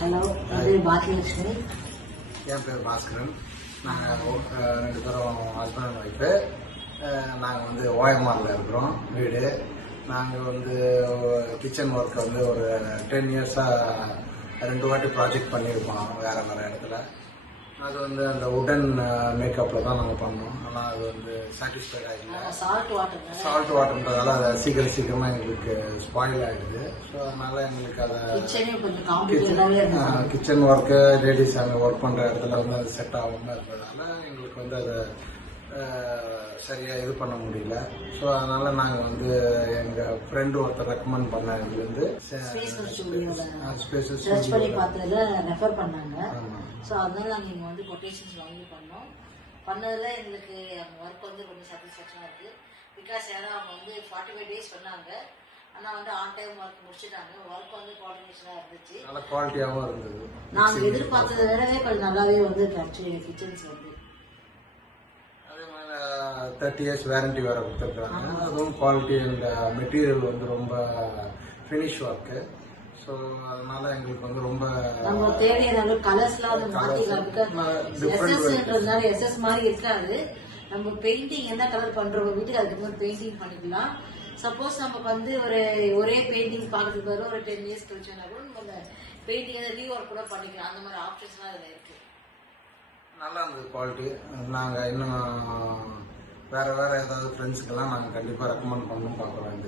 Hello, Baakiyalakshmi. என் பேர் பாஸ்கரன். நாங்கள் 2 பேரும் ஹஸ்பண்ட் அண்ட் ஒய்ஃபு. நாங்கள் வந்து ஓஎம்ஆரில் இருக்கிறோம் வீடு. நாங்கள் கிச்சன் ஒர்க் ஒரு 10 இயர்ஸாக 2 வாட்டி ப்ராஜெக்ட் பண்ணியிருக்கோம் வேறு இடத்துல. அது அந்த உடன் மேக்கப்பில் தான் நாங்கள் பண்ணோம். ஆனால் அது சாட்டிஸ்ஃபைடாக இல்லை. சால்ட் வாட்டர்ன்றதால அதை சீக்கிரமாக எங்களுக்கு ஸ்பாயில் ஆகிடுது. ஸோ அதனால் எங்களுக்கு அதை கிச்சன் ஒர்க்கு லேடிஸ் அங்கே ஒர்க் பண்ணுற இடத்துல அது செட் ஆகாமல் இருந்ததால எங்களுக்கு அதை சரியாக இது பண்ண முடியல. ஸோ அதனால் நாங்கள் எங்கள் ஃப்ரெண்டு ஒருத்தர் ரெக்கமெண்ட் பண்ண இதுலேருந்து ஸ்பேசஸ் ரெஃபர் பண்ணாங்க. ஸோ அதனால நாங்கள் இங்கே கொட்டேஷன்ஸ் வாங்கி பண்ணதில் எங்களுக்கு அந்த ஒர்க் ரொம்ப சாட்டிஸ்ஃபேக்ஷனாக இருக்குது. பிகாஸ் ஏன்னா அவங்க 45 days சொன்னாங்க. ஆனால் ஆன் டைம் ஒர்க் முடிச்சுட்டாங்க. ஒர்க் கோஆர்டினேஷனாக இருந்துச்சு, நல்ல குவாலிட்டியாகவும் இருந்தது. நாங்கள் எதிர்பார்த்ததை விடவே கொஞ்சம் நல்லாவே ஆக்சுவலி கிச்சன்ஸ் அதே மாதிரி 30 years வாரண்டி வேறு கொடுத்துருக்குறாங்க. அதுவும் குவாலிட்டி அண்ட் மெட்டீரியல் ரொம்ப ஃபினிஷ் ஒர்க்கு. ஸோ அதனால எங்களுக்கு ரொம்ப நம்ம தேவையான கலர்ஸ்லாம் எஸ்எஸ் மாதிரி இருக்காது. நம்ம பெயிண்டிங் எந்த கலர் பண்றோம் வீட்டுக்கு அதுக்கு பெயிண்டிங் பண்ணிக்கலாம். சப்போஸ் நமக்கு ஒரே பெயிண்டிங் பார்க்கறதுக்கு பதிலாக ஒரு 10 years கழிச்சோன்னா கூட நம்ம பெயிண்டிங் ரீ ஒர்க் கூட பண்ணிக்கலாம். அந்த மாதிரி ஆப்ஷன்ஸ்லாம் அதில் இருக்கு. நல்லா இருந்தது குவாலிட்டி. நாங்கள் இன்னும் வேற ஏதாவது ஃப்ரெண்ட்ஸுக்கெல்லாம் நாங்கள் கண்டிப்பாக ரெக்கமெண்ட் பண்ணணும் பார்க்குறோம்.